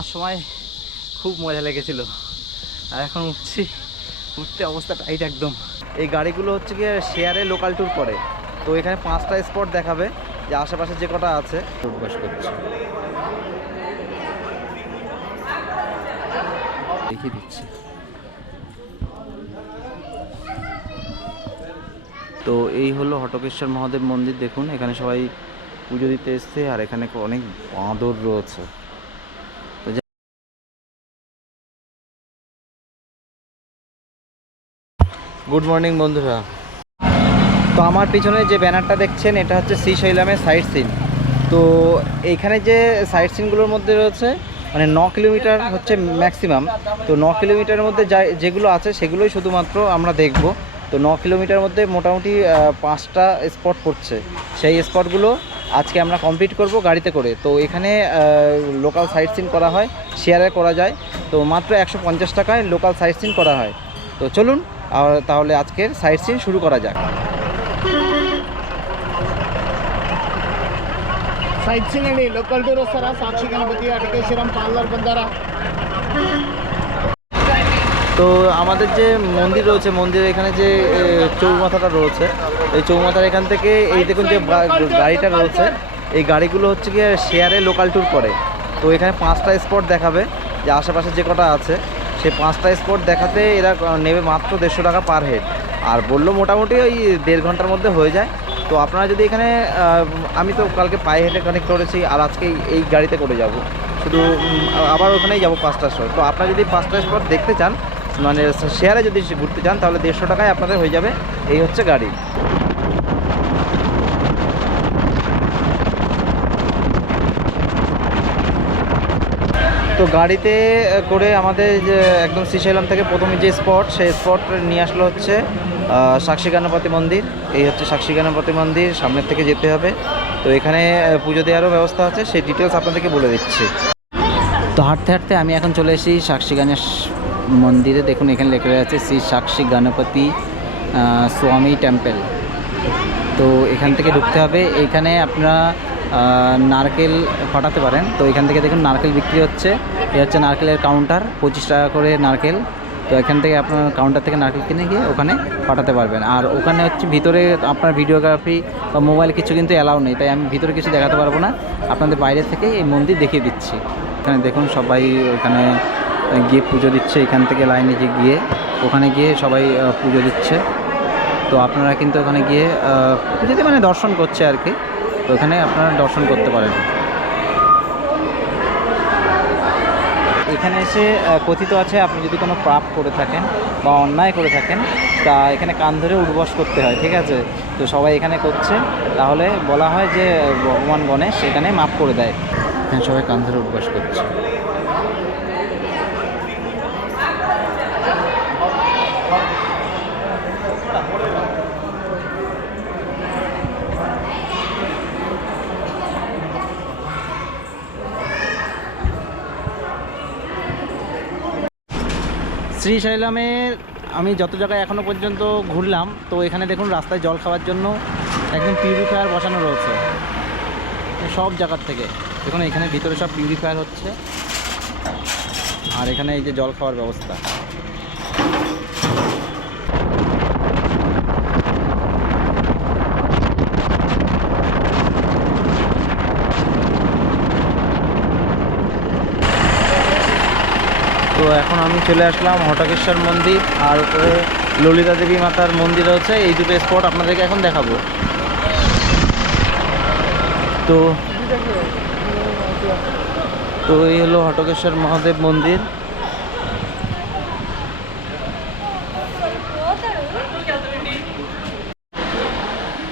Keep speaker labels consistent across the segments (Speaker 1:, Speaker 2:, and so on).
Speaker 1: সময় খুব মজা লেগেছিল। আর এখন উঠছি, উঠতে অবস্থা টাইট একদম। এই গাড়িগুলো হচ্ছে গিয়ে শেয়ারে লোকাল ট্যুর করে। তো এখানে পাঁচটা স্পট দেখাবে, যে আশেপাশে যে কটা আছে। করছে। দেখিয়ে দিচ্ছি। তো এই হলো হটকেশ্বর মহাদেব মন্দির, দেখুন, এখানে সবাই পুজো দিতে এসছে, আর এখানে অনেক বাঁদর রয়েছে। গুড মর্নিং বন্ধুরা। তো আমার পিছনে যে ব্যানারটা দেখছেন, এটা হচ্ছে শ্রী শৈলামের সাইড সিন তো এইখানে যে সাইড সিনগুলোর মধ্যে রয়েছে মানে ন কিলোমিটার হচ্ছে ম্যাক্সিমাম তো ন কিলোমিটারের মধ্যে যা, যেগুলো আছে, সেগুলোই শুধুমাত্র আমরা দেখব। তো ন কিলোমিটার মধ্যে মোটামুটি পাঁচটা স্পট পড়ছে। সেই স্পটগুলো আজকে আমরা কমপ্লিট করব গাড়িতে করে। তো এখানে লোকাল সাইট সিন করা হয় শেয়ারে করা যায়। তো মাত্র একশো পঞ্চাশ টাকায় লোকাল সাইট সিন করা হয়। তো চলুন আর তাহলে আজকের সাইট সিন শুরু করা যাক।
Speaker 2: সাইট সিন అండి লোকাল টুর সারা সাক্ষী গণপতি বন্দারা
Speaker 1: তো আমাদের যে মন্দির রয়েছে মন্দিরের এখানে যে চৌমাথাটা রয়েছে এই চৌমাথার এখান থেকে এই দেখুন যে গাড়িটা রয়েছে এই গাড়িগুলো হচ্ছে গিয়ে শেয়ারে লোকাল ট্যুর করে। তো এখানে পাঁচটা স্পট দেখাবে যে আশেপাশে যে কটা আছে। সেই পাঁচটা স্পট দেখাতে এরা নেবে মাত্র দেড়শো টাকা পার হেড আর বলল মোটামুটি ওই দেড় ঘণ্টার মধ্যে হয়ে যায়। তো আপনারা যদি এখানে আমি তো কালকে পায়ে হেঁটে কানেক্ট করেছি আর আজকে এই- এই গাড়িতে করে যাব। শুধু আবার ওখানেই যাব পাঁচটার সময় তো আপনারা যদি পাঁচটা স্পট দেখতে চান মানে শেয়ারে যদি ঘুরতে চান, তাহলে দেড়শো টাকায় আপনাদের হয়ে যাবে। এই হচ্ছে গাড়ি। তো গাড়িতে করে আমাদের যে একদম শ্রীশৈলম থেকে প্রথমে যে স্পট, সেই স্পট নিয়ে আসলো হচ্ছে সাক্ষী গণপতি মন্দির। এই হচ্ছে সাক্ষী গণপতি মন্দির, সামনের থেকে যেতে হবে। তো এখানে পুজো দেওয়ারও ব্যবস্থা আছে, সেই ডিটেলস আপনাদেরকে বলে দিচ্ছি। তো হাঁটতে হাঁটতে আমি এখন চলে এসেছি সাক্ষী গণেশ মন্দিরে। দেখুন, এখানে লেখা আছে শ্রী সাক্ষী গণপতি স্বামী টেম্পল। তো এখান থেকে ঢুকতে হবে। এখানে আপনারা নারকেল ফাটাতে পারেন। তো এখান থেকে দেখুন নারকেল বিক্রি হচ্ছে। এ হচ্ছে নারকেলের কাউন্টার পঁচিশ টাকা করে নারকেল। তো এখান থেকে আপনার কাউন্টার থেকে নারকেল কিনে গিয়ে ওখানে পাঠাতে পারবেন। আর ওখানে হচ্ছে ভিতরে আপনার ভিডিওগ্রাফি বা মোবাইল কিছু কিন্তু অ্যালাউ নেই। তাই আমি ভিতরে কিছু দেখাতে পারব না। আপনাদের বাইরে থেকে এই মন্দির দেখিয়ে দিচ্ছি। এখানে দেখুন সবাই ওখানে গিয়ে পুজো দিচ্ছে। এখান থেকে লাইনে যে গিয়ে ওখানে গিয়ে সবাই পুজো দিচ্ছে। তো আপনারা কিন্তু ওখানে গিয়ে পুজোতে মানে দর্শন করছে আর কি। তো এখানে আপনারা দর্শন করতে পারেন। এখানে এসে কথিত আছে, আপনি যদি কোনো পাপ করে থাকেন বা অন্যায় করে থাকেন, তা এখানে কান ধরে উর্বস করতে হয়, ঠিক আছে? তো সবাই এখানে করছে। তাহলে বলা হয় যে, ভগবান গণেশ সেখানে মাফ করে দেয়। এখানে সবাই কান ধরে উর্বাস করছে। শ্রীশৈলামের আমি যত জায়গায় এখনও পর্যন্ত ঘুরলাম, তো এখানে দেখুন রাস্তায় জল খাওয়ার জন্য একদম পিউরিফায়ার বসানো রয়েছে। সব জায়গার থেকে। দেখুন এখানে ভিতরে সব পিউরিফায়ার হচ্ছে। আর এখানে এই যে জল খাওয়ার ব্যবস্থা তো এখন আমি চলে আসলাম হটকেশ্বর মন্দির আর উপরে ললিতা দেবী মাতার মন্দির রয়েছে। এই দুটো স্পট আপনাদেরকে এখন দেখাবো। তো তো এই হলো হটকেশ্বর মহাদেব মন্দির।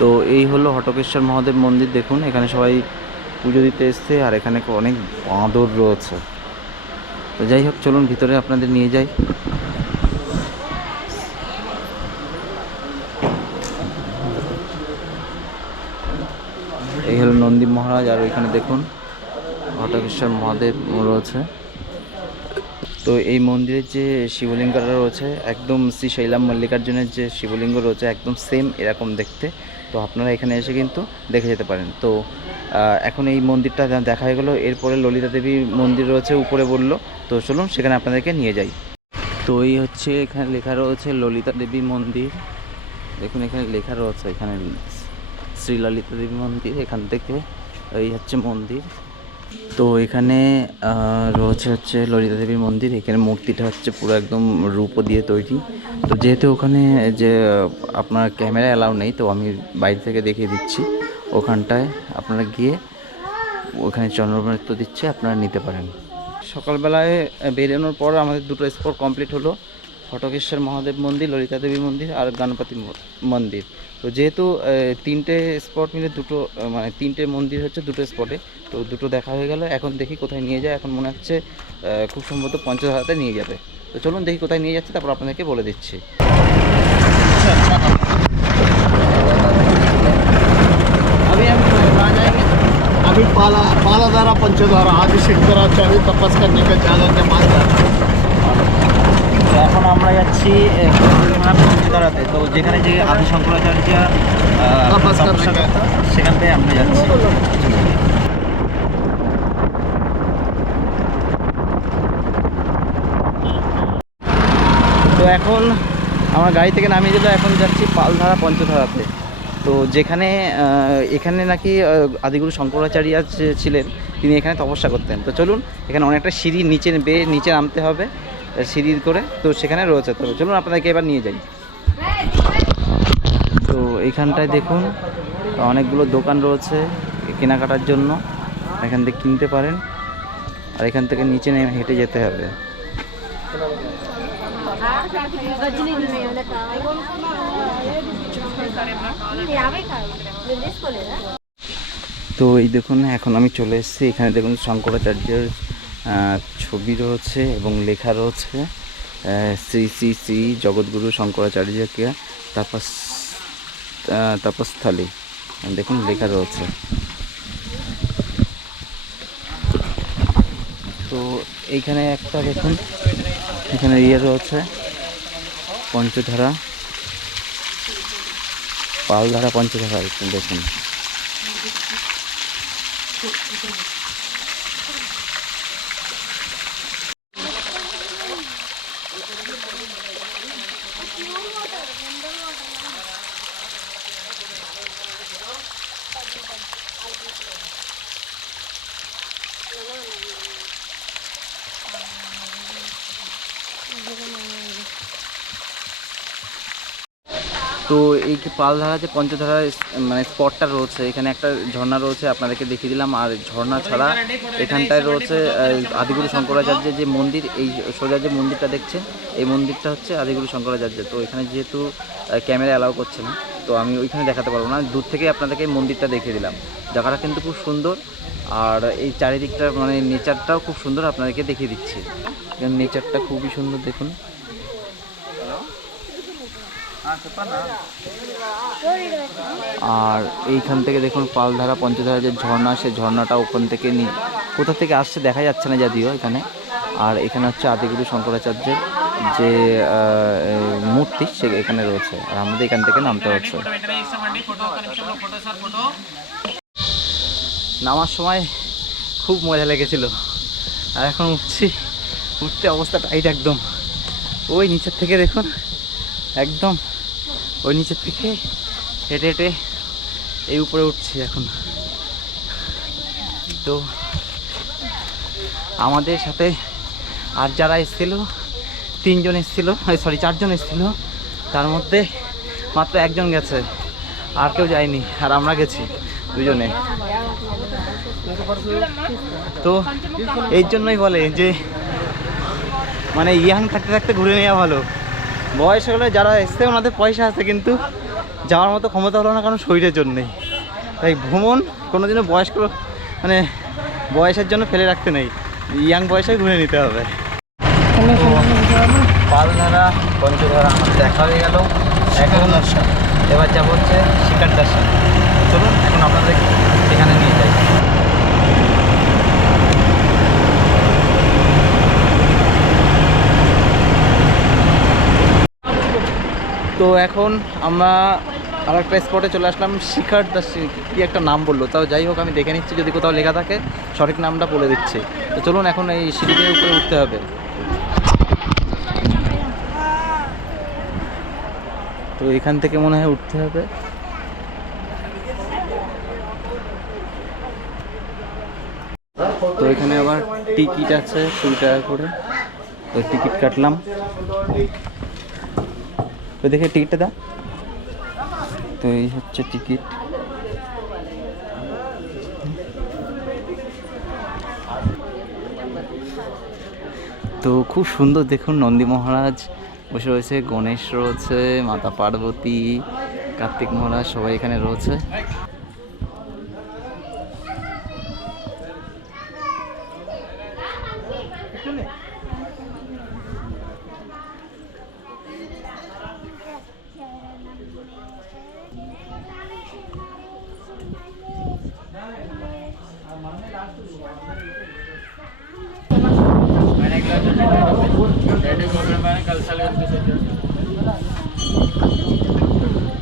Speaker 1: তো এই হলো হটকেশ্বর মহাদেব মন্দির। দেখুন, এখানে সবাই পুজো দিতে এসছে আর এখানে অনেক বাঁদর রয়েছে। তো যাই হোক, চলুন ভিতরে আপনাদের নিয়ে যাই। এই হলো নন্দী মহারাজ, আর ওইখানে দেখুন, ঘটকেশ্বর মহাদেব রয়েছে। তো এই মন্দিরের যে শিবলিঙ্গটা রয়েছে, একদম শ্রী শৈলাম মল্লিকার্জুনের যে শিবলিঙ্গ রয়েছে, একদম সেম এরকম দেখতে। তো আপনারা এখানে এসে কিন্তু দেখে যেতে পারেন। তো এখন এই মন্দিরটা দেখা গেলো। এরপরে ললিতা দেবীর মন্দির রয়েছে, উপরে বলল। তো চলুন সেখানে আপনাদেরকে নিয়ে যাই। তো এই হচ্ছে এখানে লেখা রয়েছে ললিতা দেবী মন্দির। দেখুন এখানে লেখা রয়েছে এখানে শ্রী ললিতা দেবী মন্দির, এখান থেকে এই হচ্ছে মন্দির। তো এখানে রয়েছে হচ্ছে ললিতা দেবীর মন্দির। এখানে মূর্তিটা হচ্ছে পুরো একদম রূপো দিয়ে তৈরি। তো যেহেতু ওখানে যে, আপনার ক্যামেরা অ্যালাউ নেই, তো আমি বাইরে থেকে দেখিয়ে দিচ্ছি। ওখানটায় আপনারা গিয়ে ওখানে চন্দ্রমৃত্য দিচ্ছে, আপনারা নিতে পারেন। সকালবেলায় বেরোনোর পর আমাদের দুটো স্পট কমপ্লিট হলো। ফটকেশ্বর মহাদেব মন্দির, ললিতা দেবী মন্দির আর গণপতি মন্দির। তো যেহেতু তিনটে স্পট মিলে দুটো মানে তিনটে মন্দির হচ্ছে দুটো স্পটে তো দুটো দেখা হয়ে গেল। এখন দেখি কোথায় নিয়ে যায়। এখন মনে হচ্ছে খুব সম্ভবত পঞ্চধারাতে নিয়ে যাবে। তো চলুন দেখি কোথায় নিয়ে যাচ্ছে, তারপর আপনাদেরকে বলে দিচ্ছি।
Speaker 2: अभी पाला पालाधारा पंचधारा आदि शंकराचार्य तपस करने का जगह के पास जाना है।
Speaker 1: তো এখন আমরা যাচ্ছি পঞ্চধারাতে তো যেখানে যে আদি শঙ্করাচার্য আহ,
Speaker 2: তপস্যা
Speaker 1: তপস্যা
Speaker 2: থেকে।
Speaker 1: করতো, সেখানটায় আমরা যাচ্ছি তো এখন আমরা গাড়ি থেকে নামিয়ে দিল এখন যাচ্ছি পালধারা পঞ্চধারাতে তো যেখানে এখানে নাকি আদিগুরু শঙ্করাচার্য ছিলেন, তিনি এখানে তপস্যা করতেন। তো চলুন, এখানে অনেকটা সিঁড়ি নিচে বেয়ে নিচে নামতে হবে সিঁড়ি করে, তো সেখানে রয়েছে। তো চলুন, আপনাদেরকে এবার নিয়ে যাই। তো এখানটায় দেখুন, অনেকগুলো দোকান রয়েছে কেনাকাটার জন্য, এখান থেকে কিনতে পারেন, আর এখান থেকে নিচে নেমে হেঁটে যেতে হবে। তো এই দেখুন, এখন আমি চলে এসেছি। এখানে দেখুন শঙ্করাচার্যের ছবি রয়েছে এবং লেখা রয়েছে শ্রী শ্রী শ্রী জগৎগুরু শঙ্করাচার্যকে তাপস তপস্থলী দেখুন, লেখা রয়েছে। তো এইখানে একটা দেখুন, এখানে ইয়ে রয়েছে, পঞ্চধারা। পালধারা পঞ্চাশ হাজার দেখুন। তো এই পালধারা যে পঞ্চধারা মানে স্পটটা রয়েছে, এখানে একটা ঝর্ণা রয়েছে, আপনাদেরকে দেখিয়ে দিলাম। আর ঝর্ণা ছাড়া এখানটায় রয়েছে আদিগুরু শঙ্করাচার্যের যে মন্দির, এই সোজা যে মন্দিরটা দেখছেন, এই মন্দিরটা হচ্ছে আদিগুরু শঙ্করাচার্য। তো এখানে যেহেতু ক্যামেরা অ্যালাউ করছে না, তো আমি ওইখানে দেখাতে পারব না। দূর থেকে আপনাদেরকে মন্দিরটা দেখিয়ে দিলাম। জায়গাটা কিন্তু খুব সুন্দর, আর এই চারিদিকটা মানে নেচারটাও খুব সুন্দর, আপনাদেরকে দেখিয়ে দিচ্ছি। নেচারটা খুবই সুন্দর, দেখুন। আর এইখান থেকে দেখুন পালধারা, পঞ্চধারা যে ঝর্ণা, সে ঝর্ণাটা ওখান থেকে নি কোথা থেকে আসছে দেখা যাচ্ছে না যদিও এখানে। আর এখানে হচ্ছে আদিগুরু শঙ্করাচার্যের যে মূর্তি, সে এখানে রয়েছে। আর আমাদের এখান থেকে নামতে হচ্ছে। নামার সময় খুব মজা লেগেছিল। আর এখন উঠছি, উঠতে অবস্থা টাইট একদম। ওই নিচের থেকে দেখুন, একদম ওই নিচের থেকে হেঁটে হেঁটে এই উপরে উঠছি এখন। তো আমাদের সাথে আর যারা এসেছিল, তিনজন এসেছিল সরি চারজন এসেছিল, তার মধ্যে মাত্র একজন গেছে। আর কেউ যায়নি, আর আমরা গেছি দুজনে। তো এই জন্যই বলে যে মানে ইয়াং থাকতে থাকতে ঘুরে নেওয়া ভালো। বয়স হলে যারা এসছে, ওনাদের পয়সা আছে কিন্তু যাওয়ার মতো ক্ষমতা হলো না, কারণ শরীরের জন্যেই তাই ভ্রমণ কোনোদিনও বয়স্ক মানে বয়সের জন্য ফেলে রাখতে নেই। ইয়াং বয়সে ঘুরে নিতে হবে। পালধারা পঞ্চধারা, আমার দেখা হয়ে গেল। এখন এবার যাব হচ্ছে শিকার দর্শন চলুন, এখন আপনাদের সেখানে নিয়ে যাই তো এখন আমরা আর একটা স্পটে চলে আসলাম। শিখার দাস কি একটা নাম বলল? তাও যাই হোক, আমি দেখে নিচ্ছি যদি কোথাও লেখা থাকে, সঠিক নামটা বলে দিচ্ছি। তো চলুন এখন এই সিঁড়ির উপরে উঠতে হবে। তো এখান থেকে মনে হয় উঠতে হবে। তো এখানে আবার টিকিট আছে, কুড়ি টাকা করে। তো টিকিট কাটলাম। তো দেখে টিকিটটা দা তো এই হচ্ছে টিকিট। তো খুব সুন্দর দেখুন নন্দী মহারাজ বসে রয়েছে, গণেশ রয়েছে, মাতা পার্বতী, কার্তিক মহারাজ সবাই এখানে রয়েছে।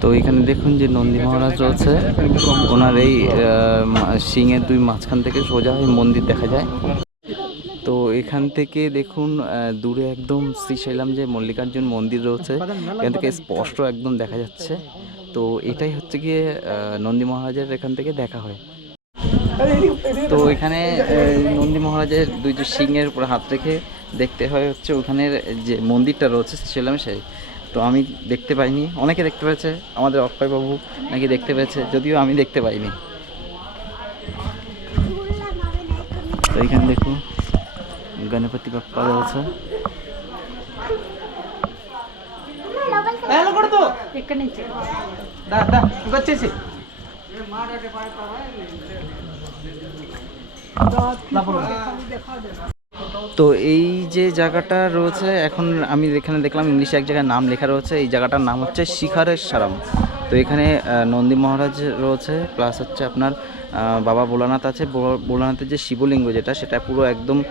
Speaker 1: তো এখানে দেখুন যে নন্দী মহারাজ রয়েছে। ওনার এই সিংয়ের দুই মাঝখান থেকে সোজা এই মন্দির দেখা যায়। তো এখান থেকে দেখুন দূরে একদম শ্রীশৈলাম যে মল্লিকার্জুন মন্দির রয়েছে, এখান থেকে স্পষ্ট একদম দেখা যাচ্ছে। তো এটাই হচ্ছে গিয়ে নন্দী মহারাজের এখান থেকে দেখা হয়। তো এখানে আহ, নন্দী মহারাজের দুইটি সিংহের উপর হাত রেখে দেখতে হয় হচ্ছে ওখানের যে মন্দিরটা রয়েছে শ্রীশৈলামে সেই তো আমি দেখতে পাইনি অনেকে দেখতে পেয়েছে আমাদের অক্ষয় বাবু নাকি দেখতে পেয়েছে যদিও আমি দেখতে পাইনি তো এখানে দেখুন গণপতি বাপ্পা রয়েছে
Speaker 3: ఎక్కడి నుంచి
Speaker 1: তো এই যে জায়গাটা রয়েছে, এখন আমি এখানে দেখলাম ইংলিশে এক জায়গায় নাম লেখা রয়েছে, এই জায়গাটার নাম হচ্ছে শিখারের সারাম তো এখানে নন্দী মহারাজ রয়েছে প্লাস হচ্ছে আপনার বাবা ভোলানাথ আছে। ভোলা- ভোলানাথের যে শিবলিঙ্গ যেটা, সেটা পুরো একদম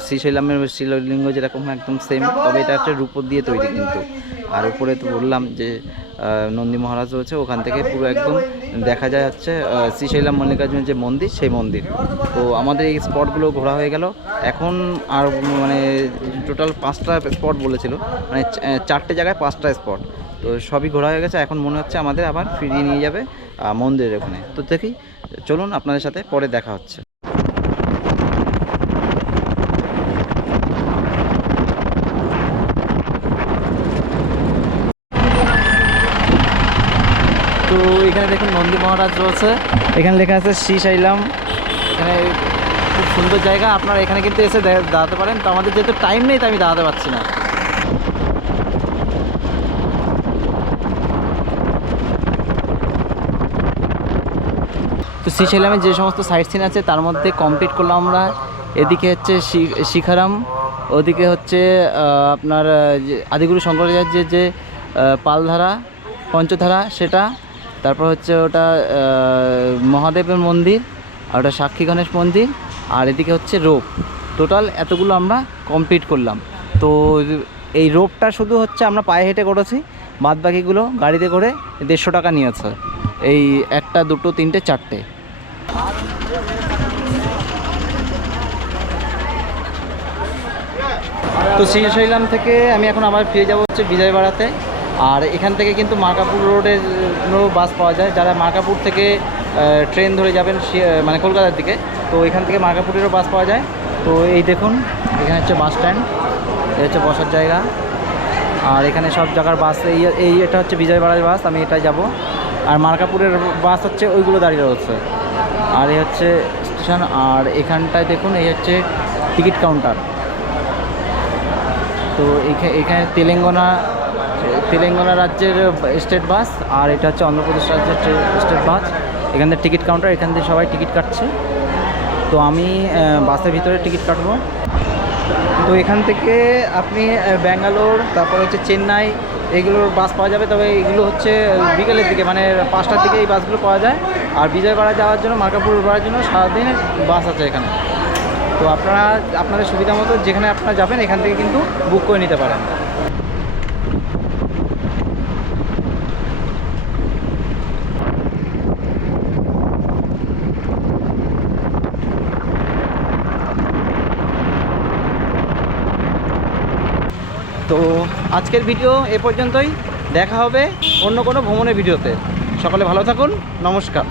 Speaker 1: শ্রীশৈলামের শিবলিঙ্গ যেরকম, একদম সেম তবে এটা হচ্ছে রূপর দিয়ে তৈরি কিন্তু। আর উপরে তো বললাম যে নন্দী মহারাজ রয়েছে, ওখান থেকে পুরো একদম দেখা যায় হচ্ছে শ্রীশৈলাম মল্লিকার্জুনের যে মন্দির, সেই মন্দির। তো আমাদের এই স্পটগুলো ঘোরা হয়ে গেল। এখন আর মানে টোটাল পাঁচটা স্পট বলেছিল মানে চারটে জায়গায় পাঁচটা স্পট তো সবই ঘোরা হয়ে গেছে এখন মনে হচ্ছে আমাদের আবার ফিরিয়ে নিয়ে যাবে মন্দিরের ওখানে। তো দেখি চলুন আপনাদের সাথে পরে দেখা হচ্ছে। তো এখানে দেখুন নন্দী মহারাজ রয়েছে। এখানে লেখা আছে শ্রীশৈলাম এখানে খুব সুন্দর জায়গা আপনারা এখানে কিন্তু এসে দাঁড়াতে পারেন। তো আমাদের যেহেতু টাইম নেই তো আমি দাঁড়াতে পারছি না। তো শ্রীশৈলামে যে সমস্ত সাইট সিন আছে, তার মধ্যে কমপ্লিট করলাম আমরা। এদিকে হচ্ছে শিখারাম, ওদিকে হচ্ছে আপনার আদিগুরু শঙ্করাচার্যের যে পালধারা, পঞ্চধারা, সেটা। তারপর হচ্ছে ওটা মহাদেবের মন্দির, আর ওটা সাক্ষী গণেশ মন্দির, আর এদিকে হচ্ছে রোপ। টোটাল এতগুলো আমরা কমপ্লিট করলাম। তো এই রোপটা শুধু হচ্ছে আমরা পায়ে হেঁটে করেছি বাদ বাকিগুলো গাড়িতে করে দেড়শো টাকা নিয়েছে এই একটা, দুটো, তিনটে, চারটে। তো শ্রীশৈলাম থেকে আমি এখন আবার ফিরে যাব হচ্ছে বিজয়বাড়াতে। আর এখান থেকে কিন্তু মার্কাপুর রোডের বাস পাওয়া যায়। যারা মার্কাপুর থেকে ট্রেন ধরে যাবেন মানে কলকাতার দিকে, তো এখান থেকে মার্কাপুরেরও বাস পাওয়া যায়। তো এই দেখুন, এখানে হচ্ছে বাস স্ট্যান্ড এই হচ্ছে বসার জায়গা। আর এখানে সব জায়গার বাস, এই এই এটা হচ্ছে বিজয়বাড়ার বাস, আমি এটাই যাব। আর মার্কাপুরের বাস হচ্ছে ওইগুলো দাঁড়িয়ে রয়েছে। আর এই হচ্ছে স্টেশন, আর এখানটায় দেখুন, এই হচ্ছে টিকিট কাউন্টার। তো এখা- এখানে তেলেঙ্গানা তেলেঙ্গানা রাজ্যের স্টেট বাস, আর এটা হচ্ছে অন্ধ্রপ্রদেশ রাজ্যের স্টেট বাস। এখান টিকিট কাউন্টার, এখান থেকে সবাই টিকিট কাটছে। তো আমি বাসের ভিতরে টিকিট কাটবো। তো এখান থেকে আপনি ব্যাঙ্গালোর, তারপর হচ্ছে চেন্নাই এগুলোর বাস পাওয়া যাবে, তবে এগুলো হচ্ছে বিকেলের দিকে মানে পাঁচটার দিকে এই বাসগুলো পাওয়া যায়। আর বিজয়বাড়া যাওয়ার জন্য, মার্কাপুর যাওয়ার জন্য সারাদিন বাস আছে এখানে। তো আপনারা, আপনাদের সুবিধা মতো যেখানে আপনারা যাবেন, এখান থেকে কিন্তু বুক করে নিতে পারেন তো আজকের ভিডিও এ পর্যন্তই। দেখা হবে অন্য কোনো ভ্রমণের ভিডিওতে। সকলে ভালো থাকুন। নমস্কার।